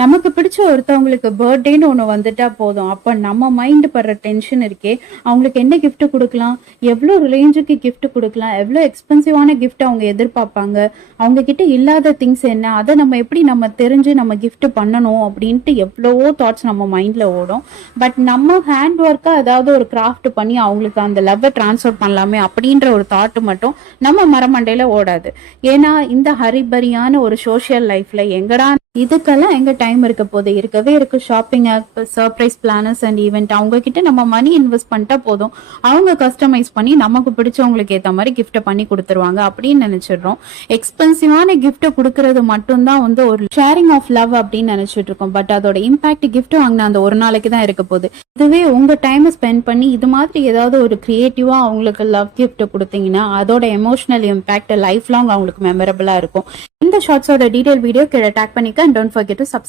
நமக்கு பிடிச்ச ஒருத்தவங்களுக்கு பர்த்டேன்னு ஒன்று வந்துட்டா போதும். அப்போ நம்ம மைண்ட் படுற டென்ஷன் இருக்கே, அவங்களுக்கு என்ன கிஃப்ட் கொடுக்கலாம், எவ்வளோ ரேஞ்சுக்கு கிஃப்ட் கொடுக்கலாம், எவ்வளோ எக்ஸ்பென்சிவான கிஃப்ட் அவங்க எதிர்பார்ப்பாங்க, அவங்க கிட்ட இல்லாத திங்ஸ் என்ன, அதை நம்ம எப்படி நம்ம தெரிஞ்சு நம்ம கிஃப்ட் பண்ணணும் அப்படின்ட்டு எவ்வளவோ தாட்ஸ் நம்ம மைண்டில் ஓடும். பட் நம்ம ஹேண்ட் ஒர்க்காக ஏதாவது ஒரு கிராஃப்ட் பண்ணி அவங்களுக்கு அந்த லவ்வை ட்ரான்ஸ்ஃபர் பண்ணலாமே அப்படின்ற ஒரு தாட்டு மட்டும் நம்ம மரமண்டையில் ஓடாது. ஏன்னா இந்த ஹரிபரியான ஒரு சோஷியல் லைஃப்ல எங்கடா இதுக்கெல்லாம் எங்க டைம் இருக்க போது, இருக்கவே இருக்கு shopping app, surprise planners and event. அவங்க கிட்ட நம்ம மணி இன்வெஸ்ட் பண்ணிட்டா போதும், அவங்க கஸ்டமைஸ் பண்ணி நமக்கு பிடிச்சவங்களுக்கு ஏற்ற மாதிரி கிஃப்ட் பண்ணி கொடுத்துருவாங்க அப்படின்னு நினைச்சிடுறோம். எக்ஸ்பென்சிவான கிஃப்ட் கொடுக்கறது மட்டும்தான் வந்து ஒரு ஷேரிங் ஆஃப் லவ் அப்படின்னு நினைச்சிட்டு இருக்கோம். பட் அதோட இம்பாக்ட் கிஃப்ட் வாங்கின அந்த ஒரு நாளைக்கு தான் இருக்க போகுது. இதுவே உங்க டைம் ஸ்பெண்ட் பண்ணி இது மாதிரி ஏதாவது ஒரு கிரியேட்டிவா அவங்களுக்கு லவ் கிஃப்ட் கொடுத்தீங்கன்னா அதோட எமோஷனல் இம்பாக்ட் லைஃப் லாங் அவங்களுக்கு மெமரபிளா இருக்கும். இந்த ஷார்ட்ஸோட டீடைல் வீடியோ கீழே டேக் பண்ணிக்க. and don't forget to subscribe.